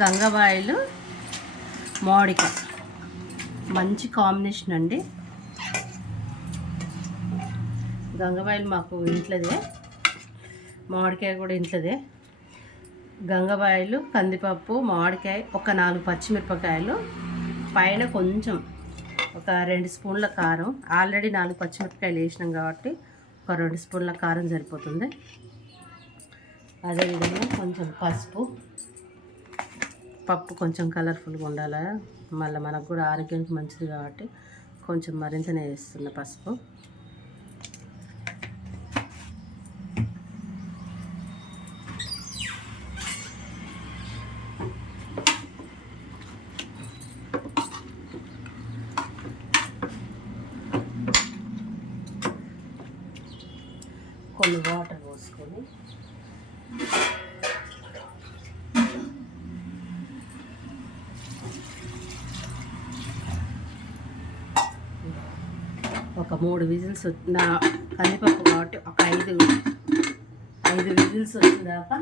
గంగవాయిలు మోడిక మంచి కాంబినేషన్ అండి. గంగవాయిలు మాకు ఇంట్లోదే. మామిడికాయ కూడా ఇంట్లోదే. గంగవాయిలు కందిపప్పు మామిడికాయ ఒక నాలుగు పచ్చిమిరపకాయలు. పైన కొంచెం ఒక రెండు స్పూన్ల కారం. ఆల్రెడీ నాలుగు పచ్చిమిరపకాయలు వేసినాం కాబట్టి ఒక రెండు స్పూన్ల కారం సరిపోతుంది. అదేవిధంగా కొంచెం పసుపు. పప్పు కొంచెం కలర్ఫుల్గా ఉండాలి? మళ్ళీ మనకు కూడా ఆరోగ్యానికి మంచిది కాబట్టి కొంచెం మరింతనే వేస్తున్న పసుపు. కొన్ని వాటర్ పోసుకొని ఒక మూడు విజిల్స్ నా కందిపప్పు కాబట్టి ఒక ఐదు ఐదు విజిల్స్ వచ్చిన దాకా